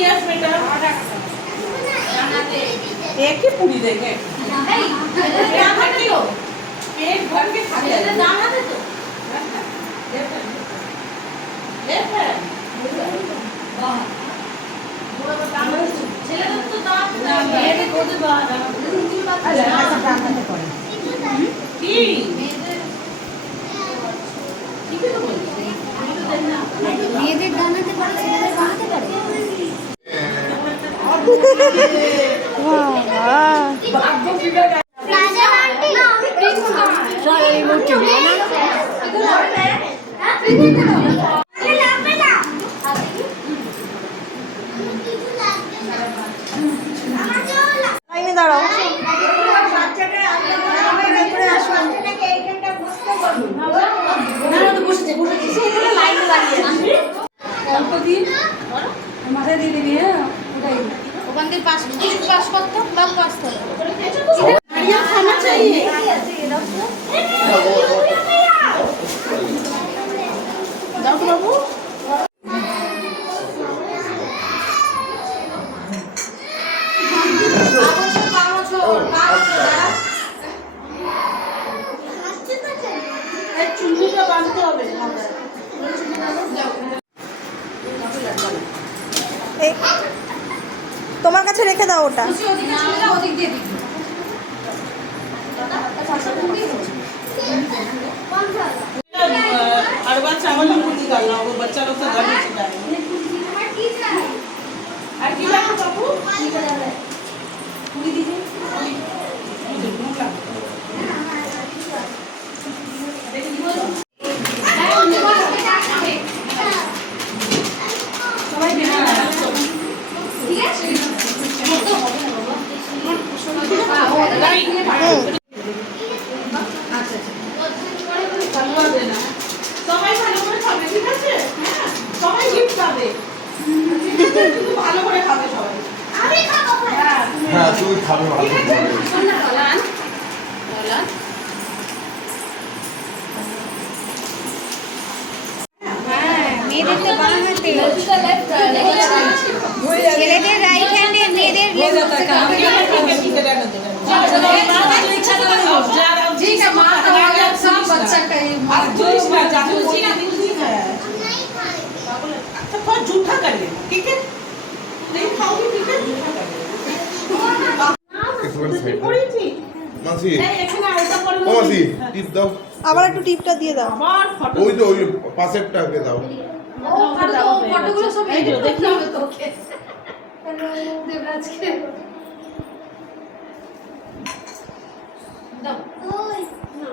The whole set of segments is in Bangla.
यस बेटा एक ही पूरी देंगे पेट भर के खा ले दाना दे तो ले वाह ছেলেদের তো দাঁত মেয়েদের কোদে বাড়া আরে আচ্ছা দাঁতে পড়ে কি মেয়েদের কি তো বলছি মেয়েদের দানাতে পড়ে ছেলেদের বানাতে পারে वाह भाग्य विवेक राजा आंटी सारे रिमोट के लिए ना লাইনে দাঁড়াও বাচ্চাটা আমরা করে আসো বাচ্চাটাকে এইখানটা বসতে বলুন না তো বসে সেখানে লাইনে দাঁড়িয়ে আছে অল্প দিন মাথা দিয়ে দিবি হ্যাঁ ওটাই ওখান থেকে পাস করতে বাপ পাস করতে बढ़िया खाना चाहिए डॉक्टर बाबू चुन्नीটা বাঁধতে হবে তোমার কাছে রেখে দাও ওটা ওদিক দিয়ে দিবি अरवा चावल हमको निकालना वो बच्चा लोग से घर में चिल्लाएंगे और की लाओ बाबू पूरी दीजिए সবাই ভালো করে খাবে ঠিক আছে হ্যাঁ সবাই গিফট পাবে কিন্তু ভালো করে খাবে সবাই আমি খাবো হ্যাঁ তুই খাবে ভালো করে বলান হ্যাঁ মেয়েদের বানাতে ছেলেদের রাইট হ্যান্ডে মেয়েদের লেফট ठीक है मां का आ गया सब बच्चा का जो इसमें जादू जी ना दिल है अच्छा थोड़ा झूठा करिए ठीक है नहीं खाओगे ठीक है झूठा करिए पड़ी थी মাসি नहीं এখানে আইটা পড়ে ও মাসি টিপ দাও আবার একটু টিপটা দিয়ে দাও আবার ফটো ওই তো ওই পাশেরটাকে দাও ও ফটোগুলো সব এই দেখি তো ওকে দেবরাজকে দাও ওই না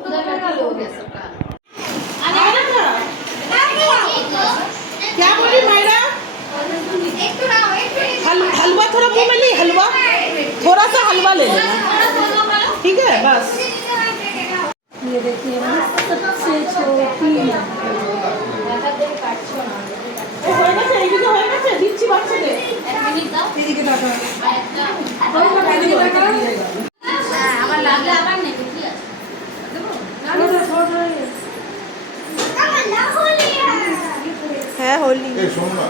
उधर लगा लोगे सबका आने ना क्या बोली मायरा एक तो ना हलवा थोड़ा मुंह में नहीं हलवा थोड़ा सा हलवा ले लेना ठीक है बस ये देखिए सबसे छोटी হয়ে গেছে এইদিকে হয়ে গেছে দিচ্ছি বাচ্চাদের এক মিনিট দাও এদিকে দাও হ্যাঁ আবার লাগলে আবার নেবে কি আছে হ্যাঁ হোলি এই শোনো না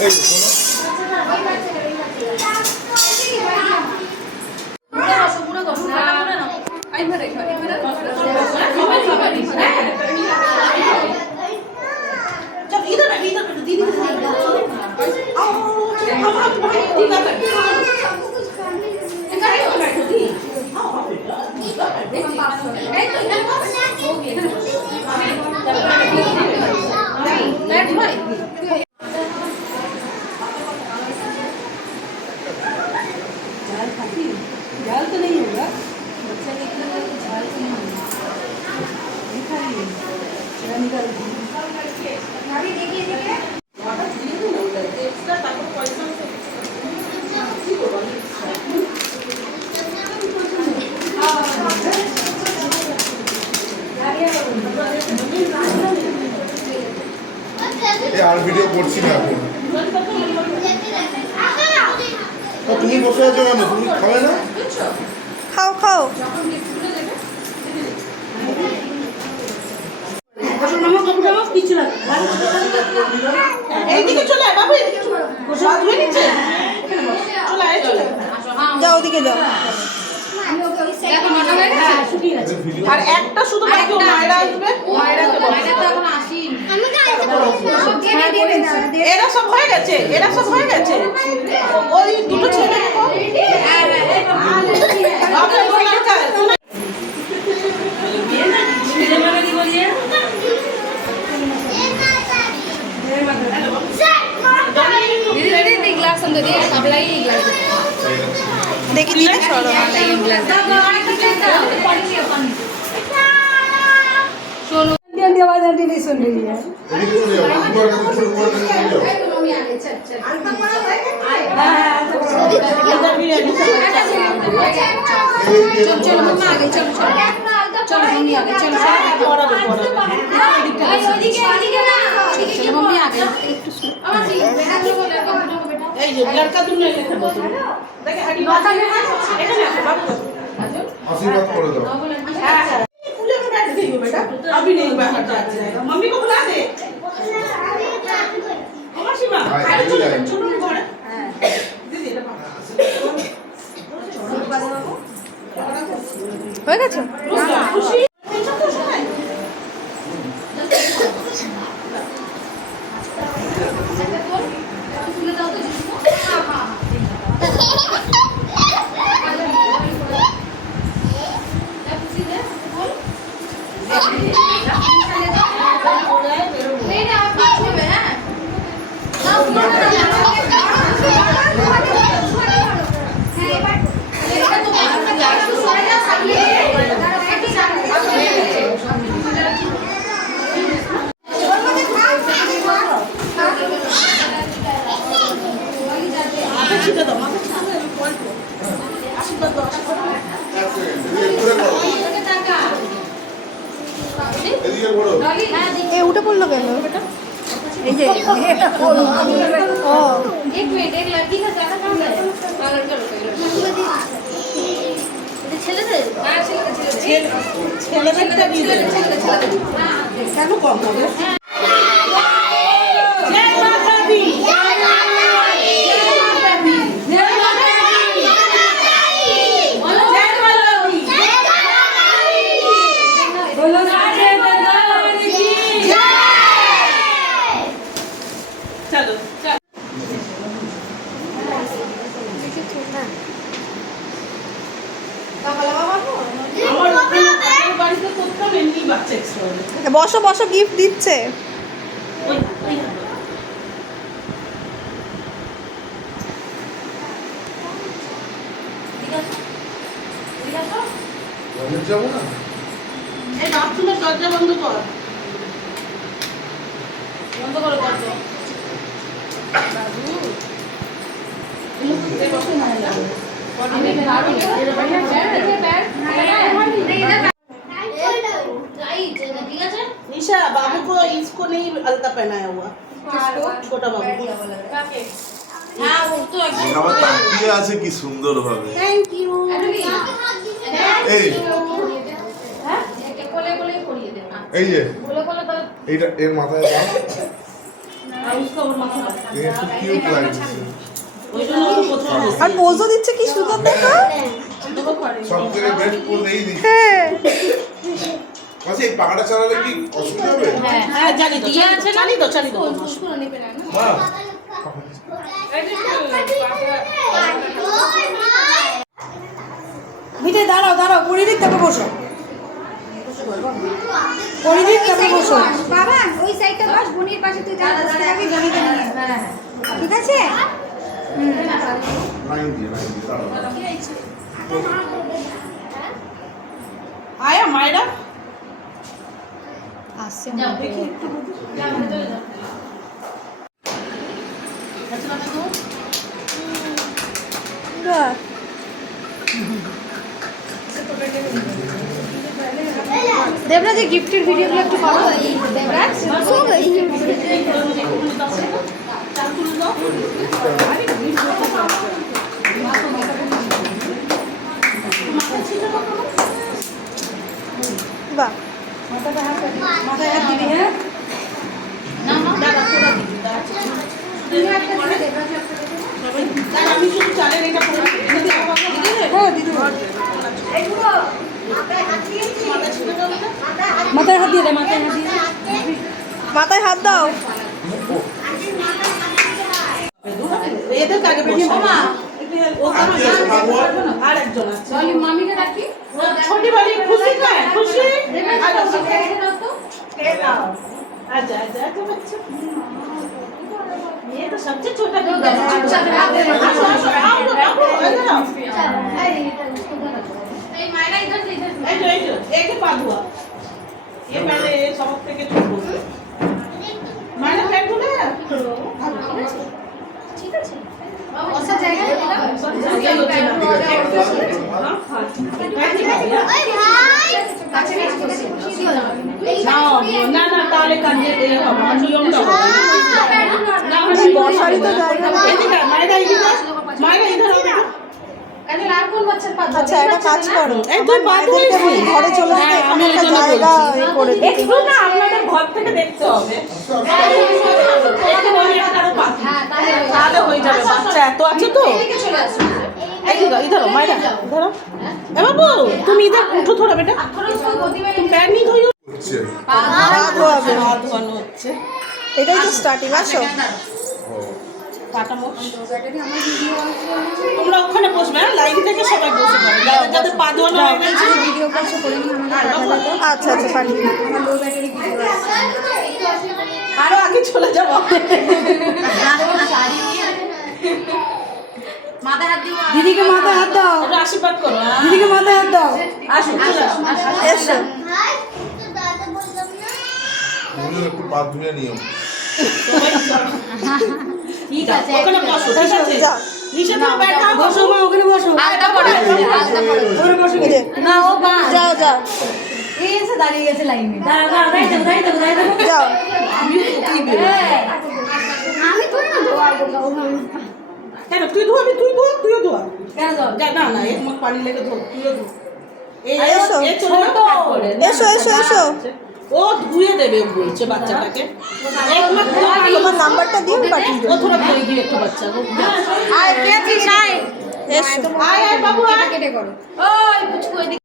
এই শোনো झाल तो नहीं होगा बच्चा निकला झाल तो नहीं होगा निकाल আর ভিডিও করছি না এখন তুমি বসে আছো কেন তুমি খাবে না খাও খাও। কিছু লাগে এইদিকে চলে আয় বাবু, এইদিকে চলে আয়। সব ধুয়ে নিচ্ছে, চলে আয়, চলে আয়। যাও ওদিকে যাও। হ্যাঁ, শুকিয়ে গেছে। আর একটা শুধু বাকি, ও মায়েরা আসবে, মায়েরাকে বলো। এরা সব হয়ে গেছে, এরা সব হয়ে গেছে। ওই দুটো ছেলে দেখি দিদি সরো। এদিকে চলে যাও, তোমার কাছে শুরু করে দিলে চলে যাও। এই যে লড়কা দুনিয়া লেখা বসে দেখে হাঁটি বাসা এখানে আছে বাবু, आशीर्वाद করে দাও। হ্যাঁ হ্যাঁ पूजा में बैठ गई हो बेटा, अभी नहीं बैठा जाएगा, मम्मी को बुला दे। আমার সীমা আরে চলে যান, ছোট করে দিদি এটা হয়ে গেছে? খুশি এটা তো শোনাই এদিকে ঘোরো। এ উঠে পড়লো কেন? এই যে ও एक मिनट एक लड़की का ज्यादा काम है लड़का ছেলেদের হ্যাঁ ছেলেদেরটা দিয়ে দে কেন কম হবে জয় মাতা দি জয় মাতা দি জয় মাতা দি বলো জয় মাতা দি বলো সাথে ভগবান কি জয় চলো আমার বাড়িতে কোথাও এমনি বাচ্চা এক্সট্রা বসো বসো, গিফট দিচ্ছে। রমেশ যাবো না? এই বাথরুমের দরজা বন্ধ কর, বন্ধ করো দরজা। निशा बाबू को इसको नहीं अलता पहनाया हुआ, किसको? छोटा बाबू को। আমার তাকিয়ে আছে কি সুন্দর ভাবে। থ্যাংক ইউ এই কোলে কোলে করিয়ে দেন এই যে কোলে কোলে তো এইটা এর মাথায় দাও। আর उसका और माथा দেখে খুব কিউট লাগছে। ওই জন্য ওকে প্রথমে বলছি। আর পোজও দিচ্ছে কি সুন্দর দেখো। সব থেকে বেস্ট পোজ এই দিই। হ্যাঁ আচ্ছা এই পাখাটা চালালে কি অসুবিধা হবে? হ্যাঁ জানি তো, জানি তো, জানি তো। পুষ্কুর নেবে না বাহ। মিঠে দাঁড়াও দাঁড়াও, পরিদিক তারপর বসো। পরিদিক তারপর বসো। বাবা ওই সাইডটা বস, বোনের পাশে তুই যা বসে থাকবি জমিতে নিয়ে ঠিক আছে লাইন দিয়ে দাঁড়াও। আয়া মায়েরা আসছে দেখি একটু বাহ, দেবরাজের গিফটের ভিডিওগুলো একটু করো। দেবরাজ মাথা ছিল মাথায় হাত দিবি, হ্যাঁ? দাঁড়া, তোরা দিবি, দাঁড়া। দাঁড়া, আমি শুধু চালের এটা করে দিই। হ্যাঁ, দিদি। মাথায় হাত দিয়ে দে, মাথায় হাত দিয়ে দে। মাথায় হাত দাও। এদের কাকে বসাবো? আর একজন আছে। মামিকে ডাকি ছোটি বাড়ি খুশি না খুশি আচ্ছা আচ্ছা আচ্ছা बच्चा ये तो सबसे छोटा दूध है आओ এই মায়েরা इधर से इधर जो एक ही पाद हुआ ये पहले ये सबक থেকে छोड़ मैंने क्या बोला ঠিক আছে ওসা জায়গা না না তাহলে কাজে হবে নিয়মটা হবে বসারই তো জায়গা নেই। এদিকে মায়েরা ইধার হবে কাজে আর কোন বাচ্চার পা আচ্ছা একটা কাজ করো, এই তুই পা মায়েদেরকে বলি ঘরে চলে যেতে, এখানে একটা জায়গা করে দিতে। একটু না আপনাদের ঘর থেকে দেখতে হবে এখানে অনেক কারো পা হ্যাঁ তাহলে হয়ে যাবে বাচ্চা এত আছে তো এদিকে চলে আসো इधर हो मायरा इधर हो ए बाबू तुम इधर उठो थोड़ा बेटा थोड़ा उसको गोदी में तुम पैर नहीं धोई হাত ধোয়াবে। हाथ धोनो হচ্ছে এটাই তো স্টার্টিং। আসো কাটা মোট তোমরা ওখানে বসবে হ্যাঁ লাইন থেকে সবাই বসে যাবে যাদের যাদের পা ধোয়ানো হয়ে গেছে ভিডিও কলস করে নিন আচ্ছা আচ্ছা পাঠিয়ে দিই। আমার লো ব্যাটারি ভিডিও আছে আরো আগে চলে যাবো মাথা হাত দিয়ে দিদিকে মাথায় হাত দাও, একটু আশীর্বাদ করো হ্যাঁ দিদিকে মাথায় হাত দাও। আসো চলে আসো এসো তুমি একটু পা ধুয়ে নিও। ঠিক আছে ওখানে বসো ঠিক আছে যাও। নিচে থেকে बैठा বসো মা, ওখানে বসো। আলতা পড়ে আলতা পড়ে ওখানে বসো। এই যে, না ও বা যাও যাও এই এসে দাঁড়িয়ে গেছে লাইনে যাও। আমি তো না দোয়া কেন তুই ধোয়াবি তুইও ধোয়া কেন দাও যা না না এক মগ পানি লেগে ধো তুইও ধো এই এসো। এ চলে না প্যাক করে এসো এসো এসো। ও ধুয়ে দেবে বলছে বাচ্চাটাকে এক মগ তোমার নাম্বারটা দিয়ে আমি পাঠিয়ে ও দেবো। थोड़ा ধুয়ে দিও একটু বাচ্চাকে এসো আয় বাবু আয় কেটে করো ওই পুচকু এদিকে